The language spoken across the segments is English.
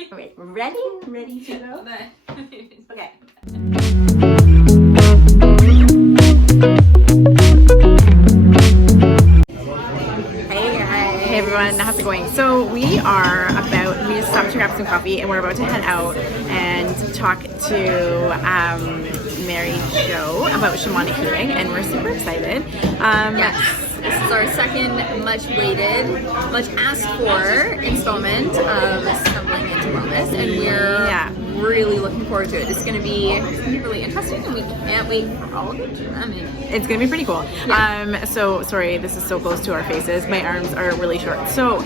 Wait, ready? Ready to go? Okay. Hey everyone, how's it going? So we just stopped to grab some coffee and we're about to head out and talk to Marie-Josee about shamanic healing, and we're super excited. Yes. This is our second much awaited, much asked for installment of Stumbling into Wellness, and we're really looking forward to it. It's going to be really interesting, and we can't wait for all of it. It's going to be pretty cool. Yeah. So sorry, this is so close to our faces. My arms are really short. So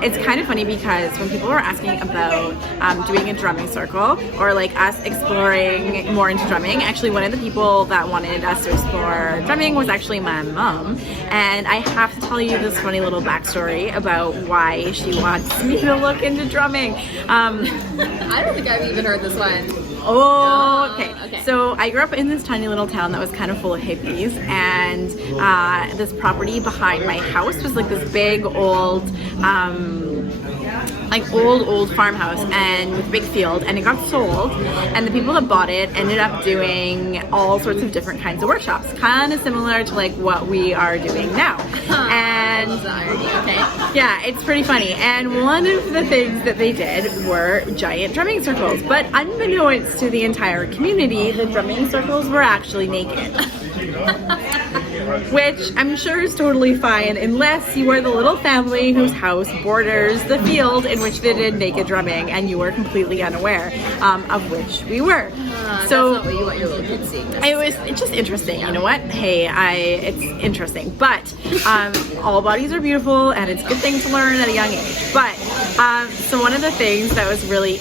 it's kind of funny because when people were asking about doing a drumming circle or like us exploring more into drumming, actually one of the people that wanted us to explore drumming was actually my mom. And I have to tell you this funny little backstory about why she wants me to look into drumming. I don't think I've even heard this one. Oh, okay. So I grew up in this tiny little town that was kind of full of hippies, and this property behind my house was like this big old old farmhouse and with a big field, and it got sold, and the people that bought it ended up doing all sorts of different kinds of workshops, kind of similar to like what we are doing now. And yeah, it's pretty funny. And one of the things that they did were giant drumming circles, but unbeknownst to the entire community, the drumming circles were actually naked. Which I'm sure is totally fine unless you are the little family whose house borders the field in which they did naked drumming and you were completely unaware of which we were. So that's not what you want your little kids seeing. It's just interesting. You know what? Hey, it's interesting. But all bodies are beautiful and it's a good thing to learn at a young age. But so one of the things that was really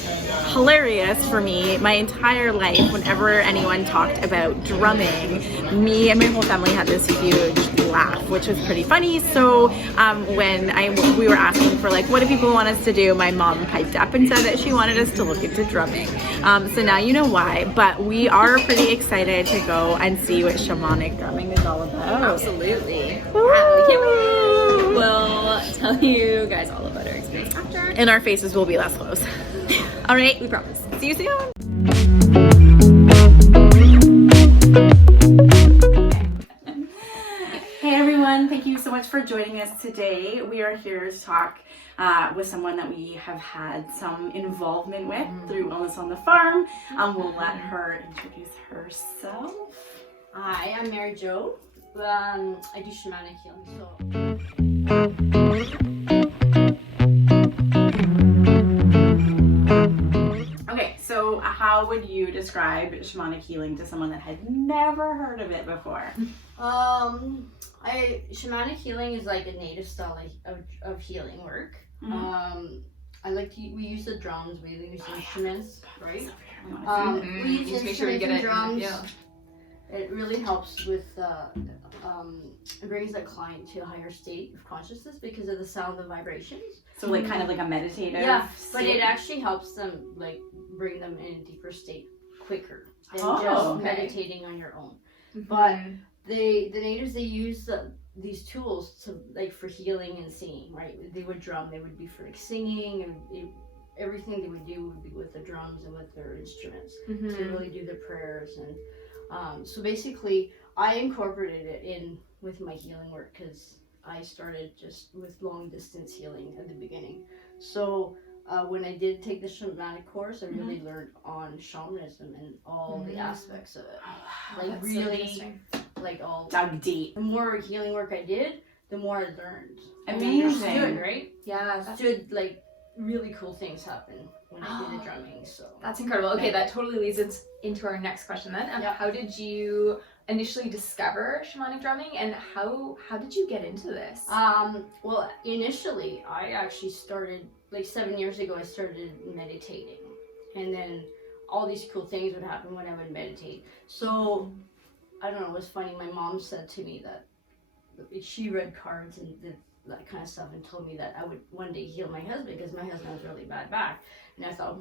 hilarious for me my entire life, whenever anyone talked about drumming, me and my whole family had this huge laugh, which was pretty funny. So when we were asking for like, what do people want us to do, my mom piped up and said that she wanted us to look into drumming. So now you know why, but we are pretty excited to go and see what shamanic drumming is all about. Absolutely. We can't wait. We'll tell you guys all about our experience after. And our faces will be less close. All right, We promise. see you soon. Hey everyone, thank you so much for joining us today. We are here to talk with someone that we have had some involvement with through Wellness on the Farm. We'll let her introduce herself. Hi, I'm Marie-Josee. I do shamanic healing. Okay, so how would you describe shamanic healing to someone that had never heard of it before? Shamanic healing is like a native style of healing work. We use the drums, we use instruments, right? We use instruments and drums. It really helps with it brings the client to a higher state of consciousness because of the sound and vibrations. So like kind of like a meditative but it actually helps them like bring them in a deeper state quicker than just meditating on your own. But the natives, they use these tools to like for healing and singing, right? They would drum, they would be for like singing, and everything they would do would be with the drums and with their instruments to really do their prayers. And so basically I incorporated it in with my healing work because I started just with long distance healing at the beginning. So when I did take the shamanic course, I really learned on shamanism and all the aspects of it. Like really, like all dug deep. The more healing work I did, the more I learned. Amazing, understood, right? Yeah, I understood like really cool things happen when I did the drumming. So that's incredible. Okay, that totally leads us into our next question then. How did you initially discover shamanic drumming, and how did you get into this? Well, initially I actually started like 7 years ago. I started meditating, and then all these cool things would happen when I would meditate. So I don't know, it was funny. My mom said to me that she read cards and did that kind of stuff and told me that I would one day heal my husband because my husband has really bad back. And I thought,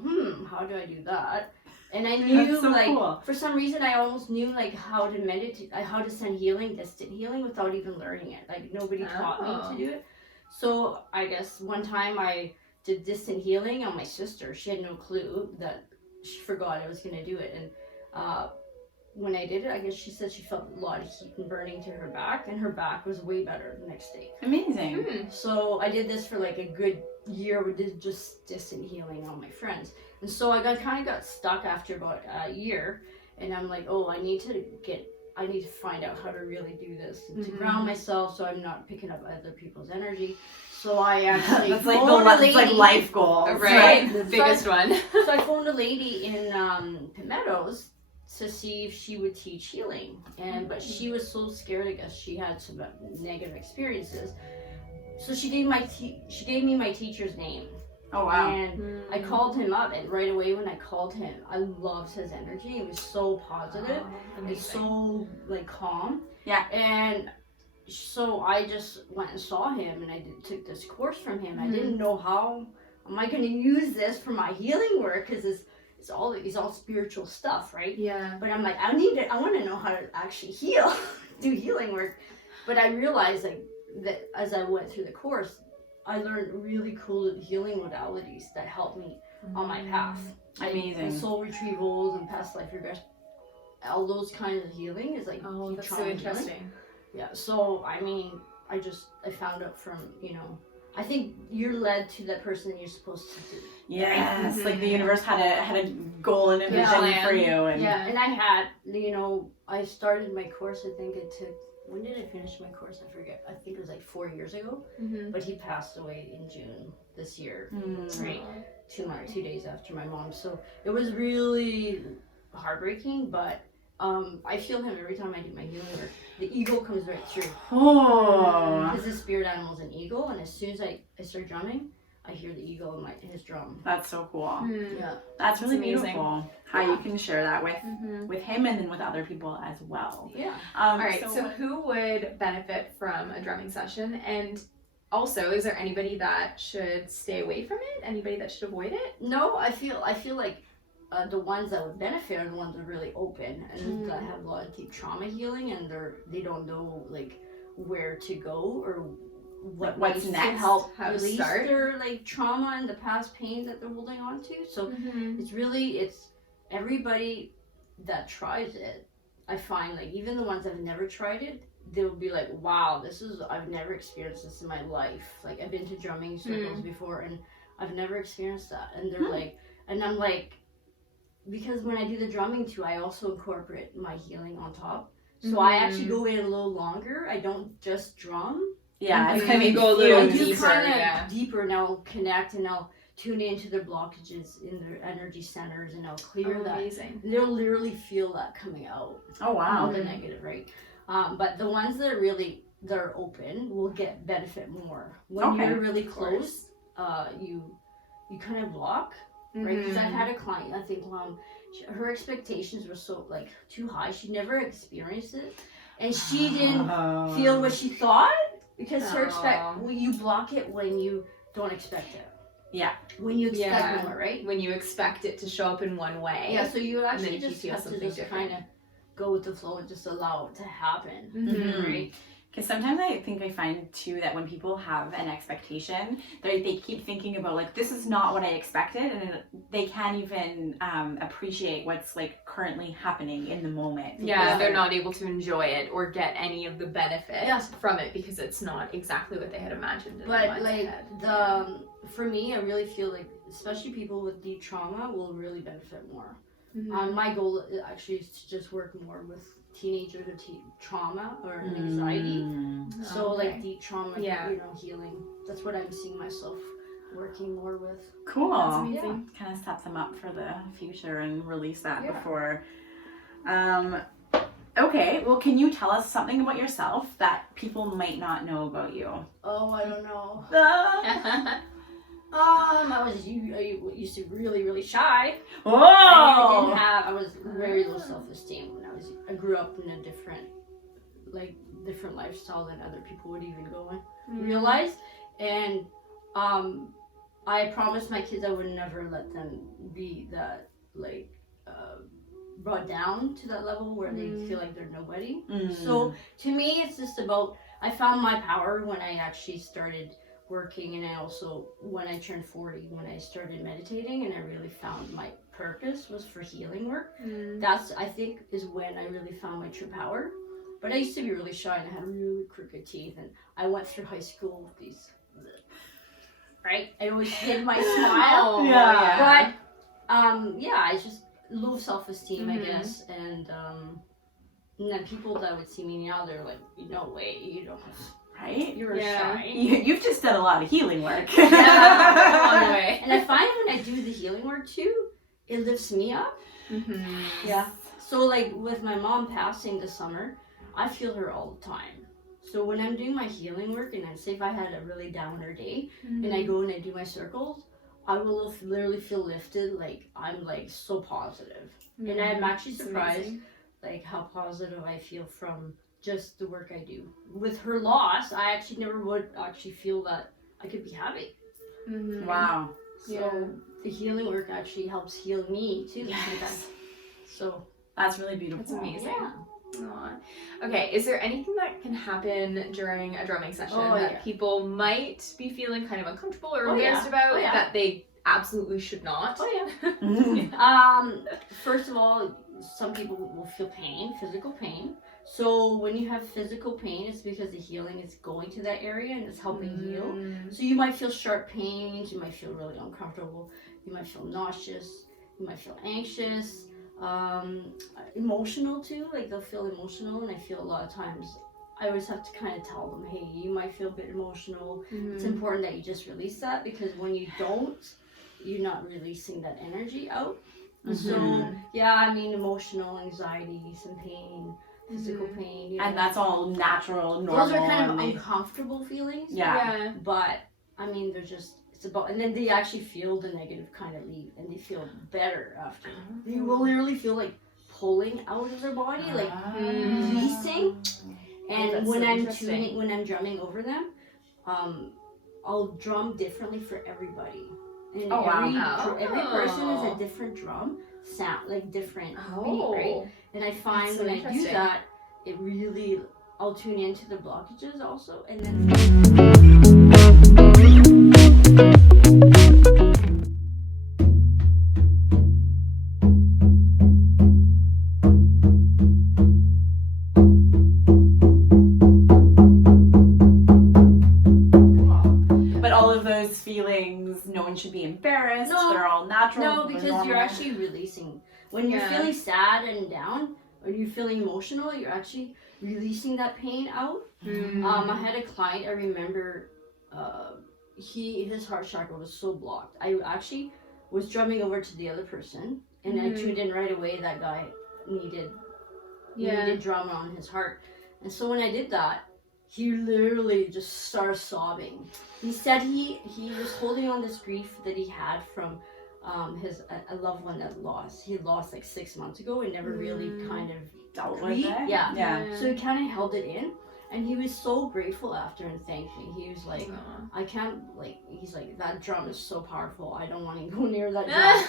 how do I do that? And I knew cool. For some reason I almost knew like how to meditate, how to send healing, distant healing without even learning it. Like nobody taught me to do it. So I guess one time I did distant healing on my sister. She had no clue that she forgot I was going to do it. And when I did it, I guess she said she felt a lot of heat and burning to her back, and her back was way better the next day. Amazing. So I did this for like a good year. We did just distant healing on my friends. And so I kind of got stuck after about a year, and I'm like, oh, I need to find out how to really do this and to ground myself so I'm not picking up other people's energy. So I actually that's like it's like life goals, right? The biggest one. So I phoned a lady in Pitt Meadows to see if she would teach healing, but she was so scared. I guess she had some negative experiences. So she gave me my teacher's name. Oh wow! And I called him up, and right away when I called him, I loved his energy. It was so positive and so like calm. Yeah. And so I just went and saw him, and I took this course from him. I didn't know how am I going to use this for my healing work, because it's all spiritual stuff, right? Yeah. But I'm like, I want to know how to actually heal, do healing work. But I realized that as I went through the course, I learned really cool healing modalities that helped me on my path. Amazing. Like soul retrievals and past life regression. All those kinds of healing is like That's so interesting. Healing. Yeah. So I mean, I found out from, I think you're led to that person that you're supposed to do. Yes, like the universe had a goal and a vision for you. And and I had, I started my course. I think it took. When did I finish my course? I forget. I think it was like 4 years ago. But he passed away in June this year. Right, 2 days after my mom. So it was really heartbreaking. But I feel him every time I do my healing work. The eagle comes right through. Oh. Because his spirit animal is an eagle, and as soon as I start drumming, I hear the eagle in his drum. That's so cool. Yeah, that's really amazing. Beautiful. How you can share that with him and then with other people as well. Yeah. All right. So who would benefit from a drumming session? And also, is there anybody that should stay away from it? Anybody that should avoid it? No, I feel like the ones that would benefit are the ones that are really open and that have a lot of deep trauma healing, and they don't know like where to go or what's next to help release their like trauma and the past pain that they're holding on to. So it's everybody that tries it. I find like even the ones that have never tried it, they'll be like, wow, I've never experienced this in my life. Like I've been to drumming circles before and I've never experienced that. And they're like, and I'm like, because when I do the drumming too, I also incorporate my healing on top. So I actually go in a little longer. I don't just drum. Yeah, it's kind of go a little deeper. Deeper, and I'll connect and I'll tune into their blockages in their energy centers, and I'll clear that. Amazing. And they'll literally feel that coming out. Oh wow. All the negative, right? But the ones that are open will get benefit more. When you're really close, you kind of block, right? Because I've had a client, I think her expectations were so like too high. She never experienced it, and she didn't feel what she thought. Because you block it when you don't expect it. Yeah. When you expect more, right? When you expect it to show up in one way. Yeah, so you actually just have to just kind of go with the flow and just allow it to happen, right? Because sometimes I think I find too that when people have an expectation, they keep thinking about like, this is not what I expected, and they can't even appreciate what's like currently happening in the moment. Yeah, they're not able to enjoy it or get any of the benefit from it because it's not exactly what they had imagined. But like for me, I really feel like especially people with deep trauma will really benefit more. My goal actually is to just work more with teenagers with trauma or anxiety. So like deep trauma, healing. That's what I'm seeing myself working more with. Cool. That's amazing. Kind of sets them up for the future and release that before. Okay, well, can you tell us something about yourself that people might not know about you? Oh, I don't know. I used to be really, really shy. Whoa! I was very low self-esteem when I grew up in a different lifestyle than other people would even go and realize. And I promised my kids I would never let them be that brought down to that level where they feel like they're nobody. So to me, it's just about, I found my power when I actually started working, and I also, when I turned 40, when I started meditating and I really found my purpose was for healing work. That's, I think, is when I really found my true power. But I used to be really shy and I had really crooked teeth, and I went through high school with these, right? I always hid my smile. Yeah. But yeah, I just low self-esteem, I guess, and then people that would see me now, they're like, no way, you don't have, Right? you're shy. You've just done a lot of healing work. Yeah, along the way. And I find when I do the healing work too, it lifts me up. Yeah. So like with my mom passing this summer, I feel her all the time. So when I'm doing my healing work, and I say if I had a really downer day, and I go and I do my circles, I will literally feel lifted, like I'm like so positive. And I'm actually surprised like how positive I feel from just the work I do. With her loss, I actually never would actually feel that I could be happy. Wow. So the healing work actually helps heal me too. Yes. So That's really beautiful. That's amazing. yeah. Aww. Okay, is there anything that can happen during a drumming session Oh, that yeah. people might be feeling kind of uncomfortable or Oh, yeah. embarrassed about Oh, yeah. that they absolutely should not? Oh yeah. Mhm. First of all, some people will feel pain, physical pain. So when you have physical pain, it's because the healing is going to that area and it's helping heal. So you might feel sharp pains, you might feel really uncomfortable, you might feel nauseous, you might feel anxious, emotional too, like they'll feel emotional, and I feel a lot of times I always have to kind of tell them, hey, you might feel a bit emotional. It's important that you just release that, because when you don't, you're not releasing that energy out. So yeah, I mean, emotional anxiety, some pain, physical pain, you know. And that's all natural, normal. Those are kind of and uncomfortable feelings. Yeah. But I mean, they're just, it's about, and then they actually feel the negative kind of leave, and they feel better after. They will literally feel like pulling out of their body, like releasing. And that's when so I'm interesting. tuning, when I'm drumming over them, I'll drum differently for everybody. And Oh, wow. every person is a different drum sound, like different beat, right? And I find That's so when I do interesting. that, it really, I'll tune into the blockages also, and then But all of those feelings, no one should be embarrassed. No. They're all natural. no, they're because you're normal. actually releasing. When you're feeling sad and down, or you're feeling emotional, you're actually releasing that pain out. I had a client, I remember, his heart chakra was so blocked. I actually was drumming over to the other person, and I tuned in right away that guy needed drama on his heart. And so when I did that, he literally just started sobbing. He said he was holding on this grief that he had from a loved one that he lost like 6 months ago, and never really kind of dealt with grieved. it. Yeah. So he kind of held it in, and he was so grateful after and thanked me. He was like, I can't, like, he's like, that drum is so powerful. I don't want to go near that drum.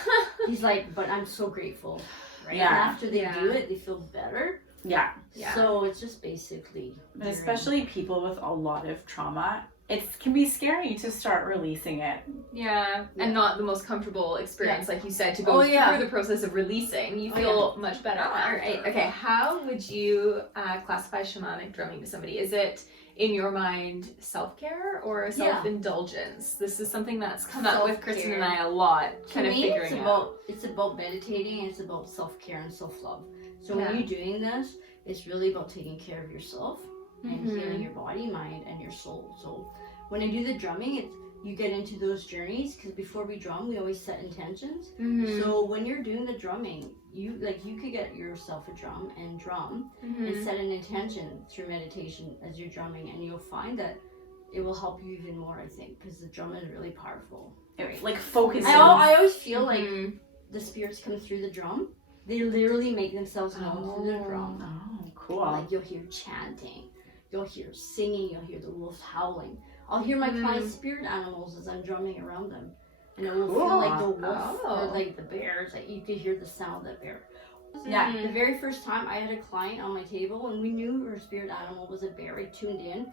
He's like, but I'm so grateful. Right? Yeah. And after they do it, they feel better. Yeah. So it's just basically. And especially people with a lot of trauma, it can be scary to start releasing it. And not the most comfortable experience, like you said, to go through the process of releasing. You feel much better. All right. Okay. How would you classify shamanic drumming to somebody? Is it, in your mind, self-care or self-indulgence? This is something that's come up with Kristen and I a lot, kind of figuring out. It's about meditating, and it's about self-care and self-love. So when you're doing this, it's really about taking care of yourself and healing your body, mind, and your soul. So when I do the drumming, you get into those journeys, because before we drum, we always set intentions. So when you're doing the drumming, you could get yourself a drum and set an intention through meditation as you're drumming, and you'll find that it will help you even more, I think, because the drum is really powerful. Like focusing. I always feel like the spirits come through the drum. They literally make themselves known through the drum. Oh, cool. Like you'll hear chanting, you'll hear singing, you'll hear the wolves howling. I'll hear my clients' spirit animals as I'm drumming around them. And it will feel like the wolf or like the bears, like you could hear the sound of that bear. Yeah. The very first time I had a client on my table, and we knew her spirit animal was a bear. I tuned in.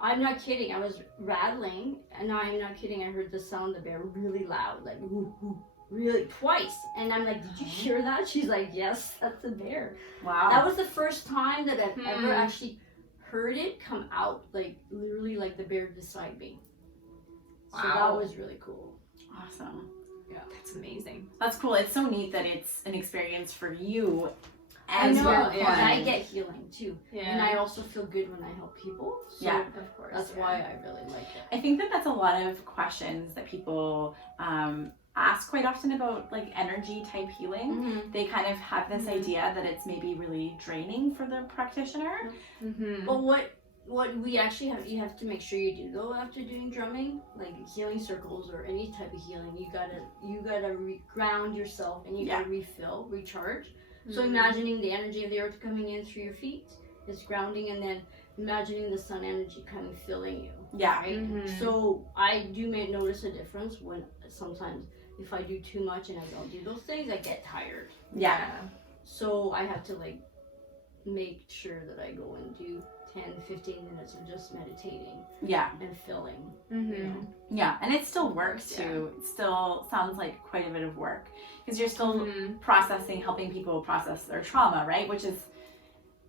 I'm not kidding. I was rattling, and I'm not kidding. I heard the sound of the bear really loud, like woo, woo, really twice. And I'm like, did you hear that? She's like, yes, that's the bear. Wow. That was the first time that I've ever actually heard it come out, like literally like the bear beside me. So that was really cool. Awesome. Yeah, that's amazing. That's cool. It's so neat that it's an experience for you. I know, well. and I get healing too. Yeah. And I also feel good when I help people. So Yeah, of course. that's why I really like it. I think that that's a lot of questions that people ask quite often about like energy type healing. Mm-hmm. They kind of have this idea that it's maybe really draining for the practitioner. Mm-hmm. But what we actually have, you have to make sure you do though after doing drumming, like healing circles or any type of healing, you gotta ground yourself, and you gotta refill, recharge. So imagining the energy of the earth coming in through your feet is grounding, and then imagining the sun energy kind of filling you. Yeah. Right? So I do notice a difference when sometimes if I do too much and I don't do those things, I get tired. Yeah. So I have to like make sure that I go and do 10-15 minutes of just meditating Yeah. and filling. Mm-hmm. You know? Yeah, and it still works too. It still sounds like quite a bit of work because you're still processing, helping people process their trauma, right? Which is,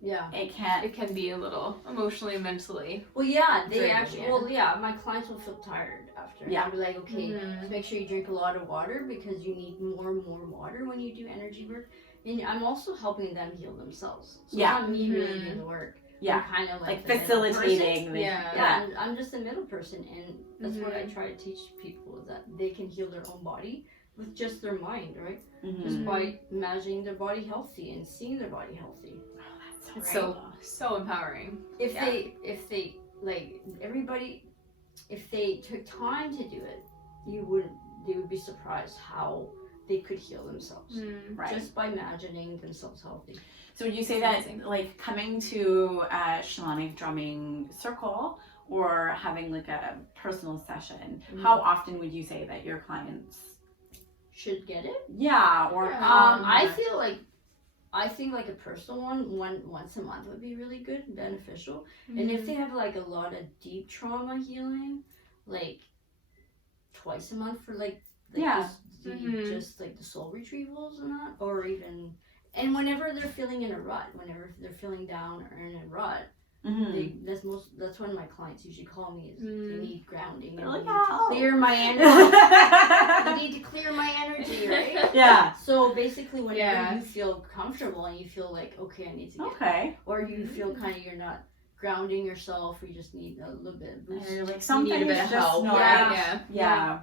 it can be a little emotionally and mentally. Well, yeah, they draining, actually, my clients will feel tired after. Yeah. I'll be like, okay, just make sure you drink a lot of water because you need more and more water when you do energy work. And I'm also helping them heal themselves. So it's not me really doing the work. Yeah. I'm kind of like the facilitating. I'm just a middle person, and that's what I try to teach people, is that they can heal their own body with just their mind, right? Just by imagining their body healthy and seeing their body healthy. Oh, that's So empowering. If they like everybody, if they took time to do it, they would be surprised how they could heal themselves right. just by imagining themselves healthy. So would you say that like coming to a shamanic drumming circle or having like a personal session, how often would you say that your clients should get it? Yeah, or I think like a personal one once a month would be really good and beneficial. And if they have like a lot of deep trauma healing, like twice a month for like just like the soul retrievals and that, or even, and whenever they're feeling in a rut, whenever they're feeling down or in a rut, that's when my clients usually call me, is they need grounding, and like, they need to clear my energy. They need to clear my energy, right? Yeah. So basically, whenever you feel comfortable and you feel like, okay, I need to get, or you feel kind of you're not grounding yourself, or you just need a little bit of boost. You're like, something is just help. not. Yeah,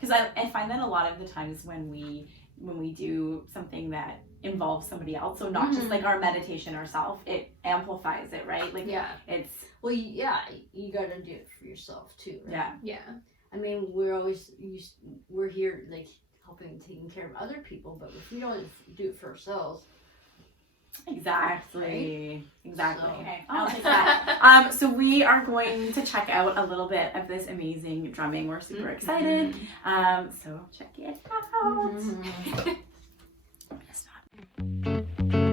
because I find that a lot of the times when we do something that involves somebody else, so not just like our meditation ourselves, it amplifies it, right? Like it's you gotta do it for yourself too, right? Yeah. I mean, we're here like helping, taking care of other people, but if we don't do it for ourselves. Exactly. So, Okay, I'll take that. So we are going to check out a little bit of this amazing drumming. We're super excited. So check it out. It's not.